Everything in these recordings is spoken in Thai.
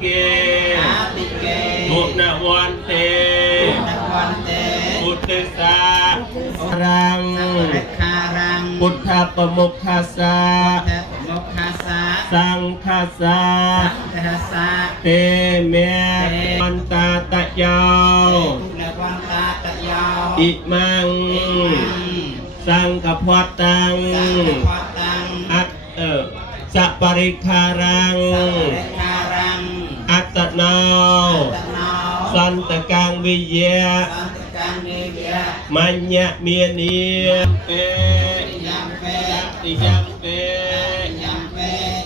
เกมุนวันเตพุทธสารังพุทธปมุขคัสสะสังคัสสะเตเมมันตาตะยาวอิมังสังกพัตตังอัตสัปริคารังอัตตนาสันตกังวิเยมัญญะเมียนีเปติยังเป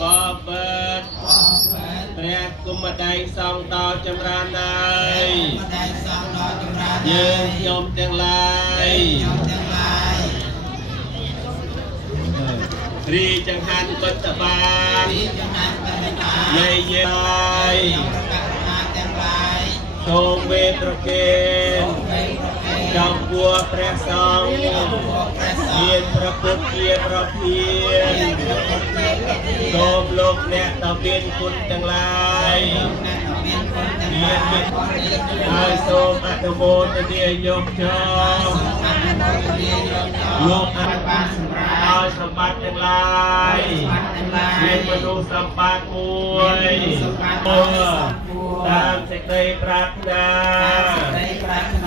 ปอเปิดแปรกุมไดสองต่อจำรานัยยืนยมจังไรรีจังหันกตบาลในเยยทรงเวทระเกณฑ์จอมบัวแปรสองเยียนพระพุทธเยียนพระเพียรโสมโลกแนะตะเบียนคุณจังไรเยียนเวทได้โสมอัตโมตเดียยกจอโลกอันเอาสมบัติจังไรเรียนมนุษย์สมบัติมวยตามเสกได้ปรารถนา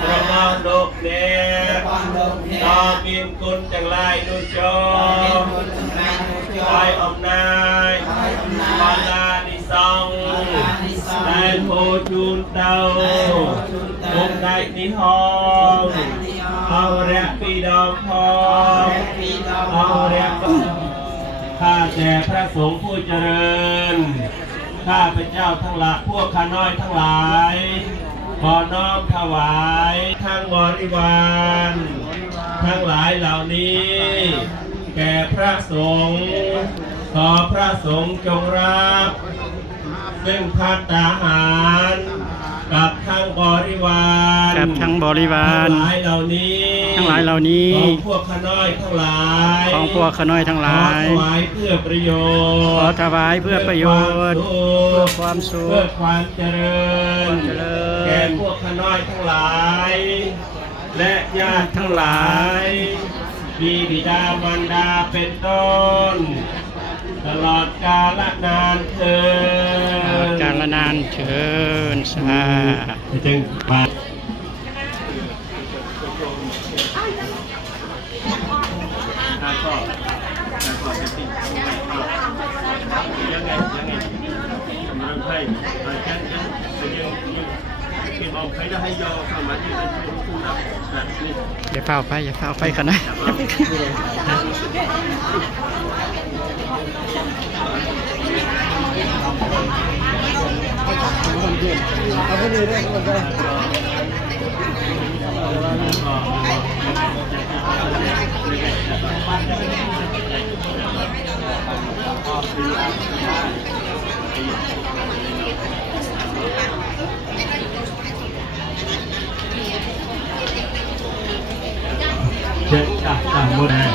ประมองโลกเนต่อบินคุณจังไรนุจอคอยอมนายบาลานิสองได้โพจูนเตาบุกได้ที่ห้องเอาแรกปีดอกทองเอาแรกข้าแต่พระสงฆ์ผู้เจริญข้าพเจ้าทั้งหลายพวกข้าน้อยทั้งหลายขอน้อมถวายทั้งบริวารทั้งหลายเหล่านี้แก่พระสงฆ์ขอพระสงฆ์จงรับซึ่งภัตตาหารกับทั้งบริวารทั้งหลายเหล่านี้ของพวกข้าน้อยทั้งหลายขอถวายเพื่อประโยชน์เพื่อความสุขเพื่อความเจริญแก่พวกข้าน้อยทั้งหลายและญาติทั้งหลายมีบิดามารดาเป็นต้นตลอดกาลนานเถิดสาธุจึงบาอย่าเฝ้าไปขนาดเอาไปเลยได้คนได้เจ็ดจับหมดเลย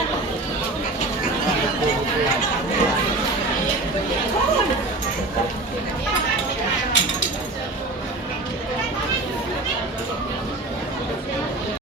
ได้